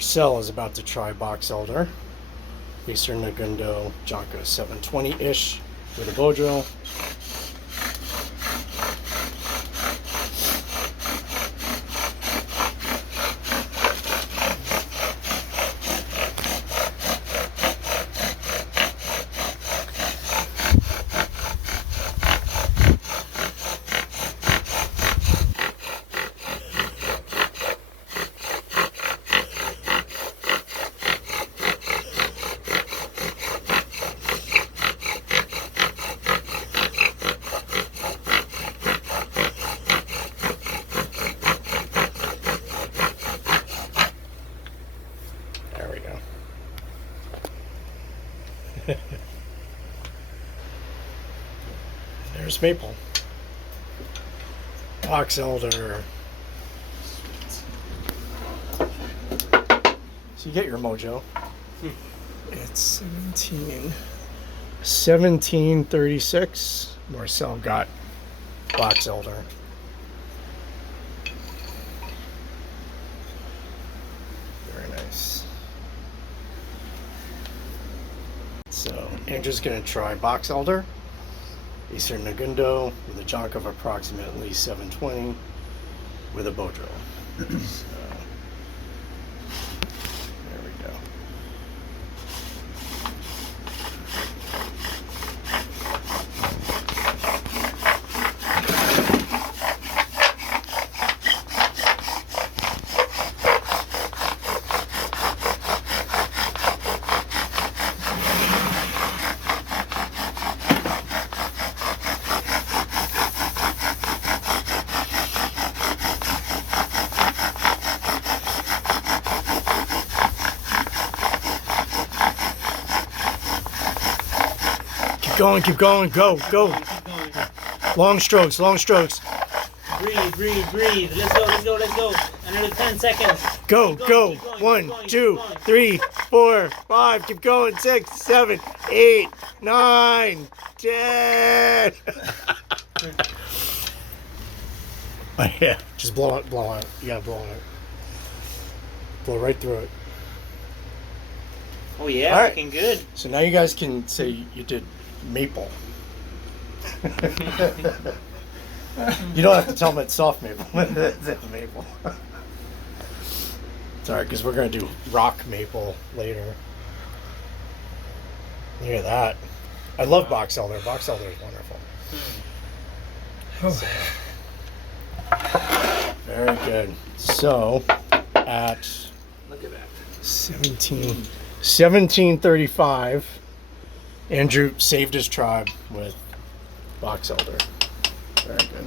Marcel is about to try box elder. ACER Negundo Jonka 720-ish with a bow drill. There we go. There's maple. Box elder. So you get your mojo. It's 1736. Marcel got box elder. Very nice. So Andrew's gonna try box elder, ACER Negundo with a jonk of approximately 720 with a bow drill. So, there we go. Keep going, go. Long strokes. Breathe. Let's go. Another 10 seconds. Go. 1, 2, 3, 4, 5. Keep going. 6, 7, 8, 9, 10. Yeah, just blow it. You gotta blow on it. Blow right through it. Oh yeah, All right. looking good. So now you guys can say you did maple. You don't have to tell them it's soft maple. It's maple. It's alright, because we're going to do rock maple later. Look at that. I love box elder. Box elder is wonderful. So, very good. So, at Look at that. 1735, Andrew saved his tribe with box elder. Very good.